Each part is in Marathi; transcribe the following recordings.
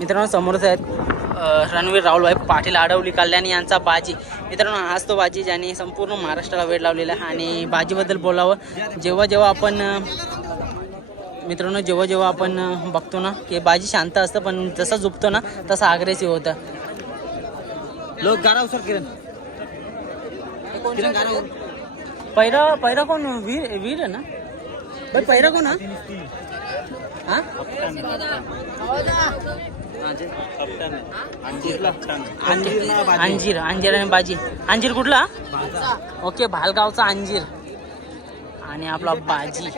मित्रांनो समोरच आहेत रणवीर राहुलभाई पाटील आडवली कल्याणी यांचा बाजी. मित्रांनो हाच तो बाजी ज्याने संपूर्ण महाराष्ट्राला वेळ लावलेला आहे आणि बाजीबद्दल बोलावं. जेव्हा जेव्हा आपण मित्रांनो जेव्हा जेव्हा आपण बघतो ना की बाजी शांत असतं पण जसं झुपतो ना तसं अग्रेसिव्ह होतं. लोक गारा सर किरण. पहिला पहिला कोण वीर वीर आहे ना? पहिला कोण हा? हा? अंजीर अंजीर आणि बाजी. अंजीर कुठला? ओके भालगावचा अंजीर. आणि आपला बाजी.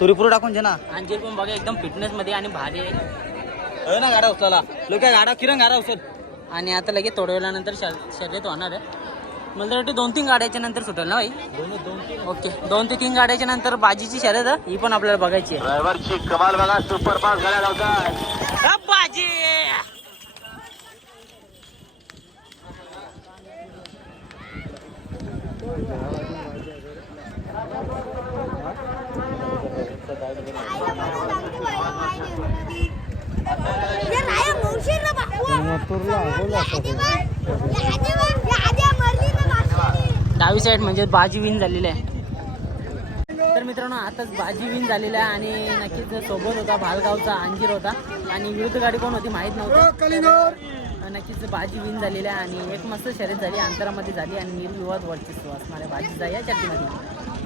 तुरीपूर टाकून जे ना. अंजीर पण बघा एकदम फिटनेस मध्ये आणि भारी आहे. हो ना गाडा उचला लोक गाडा किरण गाडा उचल. आणि आता लगेच थोड्या वेळानंतर शर- शर्यत होणार आहे. मला तर वाटतं दोन तीन गाड्याच्या नंतर सुटेल ना भाई? ओके. दोन ते तीन गाड्याच्या नंतर बाजीची शर्यत ही? पण आपल्याला बघायची आहे. ड्रायव्हरची कमाल बघा सुपर फास्ट गाड्या लावतात अ, बाजी! डावी साईड म्हणजे बाजी विन झालेली आहे. तर मित्रांनो आताच बाजी विन झालेला आहे आणि नक्कीच सोबत होता भालगावचा अंजीर होता. आणि विरुद्ध गाडी कोण होती माहीत नव्हतं. नक्कीच बाजी विन झालेली आहे आणि एक मस्त शर्यत झाली अंतरामध्ये झाली आणि निर्विवाद वर्चस्व असणाऱ्या बाजीचा या चर्चेमध्ये